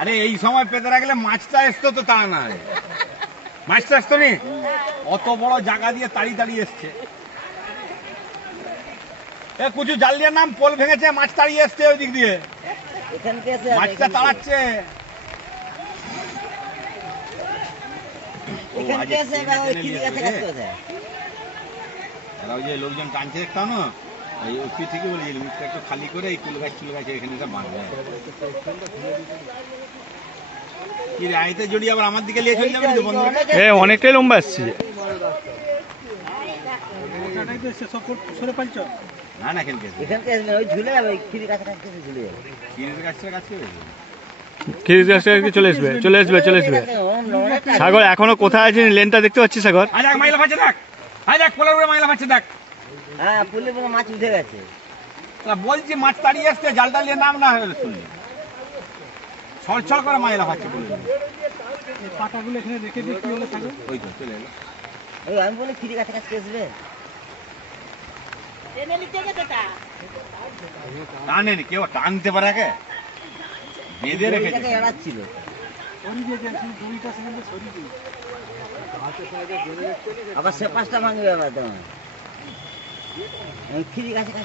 আরে এই সময় পেতে রাখলে মাছটা আসতো তো তা না মাছটা আসতো নি? অত বড় জায়গা দিয়ে তাড়ি তাড়িয়ে এসছে। এ কুচু জাল দিয়ে নাম পোল ভেঙেছে মাছ তাড়িয়ে এসছে ওই দিক দিয়ে মাছটা তাড়াচ্ছে। লোকজন টানছে দেখতাম না? এই ওপি থেকে বলেছিল মুখটা একটু খালি করে এই কুল গাছ চুল গাছ এখানে বাঁধবে কি রে আইতে জড়িয়ে আবার আমার দিকে নিয়ে চলে যাবে তো বন্ধুরা? এ অনেকটাই লম্বা আসছে। না না ঝুলে যাবে ঝুলে যাবে। গাছটা চলে আসবে চলে আসবে চলে আসবে। সাগর এখনও কোথায় আছে লেনটা দেখতে পাচ্ছি সাগর? আজ এক মাইলা ফাচ্ছে দেখ। আজ এক পোলার উপরে মাইলা দেখ। হ্যাঁ পুলে পুরো মাছ উঠে গেছে। তা বলছি মাছ তাড়িয়ে আসছে জালটা নিয়ে নাম না হয়ে শুনলি? ছড়ছড় করে মাইলা ফাচ্ছে বলে পাটাগুলো এখানে রেখে দিয়ে কি হলো থাকবে ওই তো চলে এলো। ওই আমি বলি গাছে কাজ করে আসবে? টানেনি কেউ টানতে পারে বেঁধে রেখেছে এড়াচ্ছিল। আবার সে পাঁচটা ভাঙবে আবার তোমার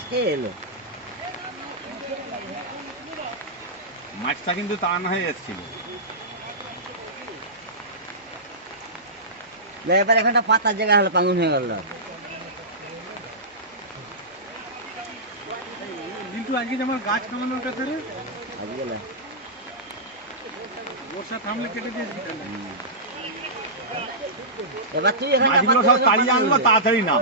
কে এলো? মাছটা কিন্তু টান হয়ে না, এবার এখানটা পাতার জায়গা হলো পাঙ্গুন হয়ে গেল। কিন্তু আজকে যেমন গাছ কামানোর কাছে রে আজকে। বর্ষা থামলে কেটে দিয়ে বিকালে এবার তুই মাছগুলো সব তাড়িয়ে আনলো তাড়াতাড়ি নাম।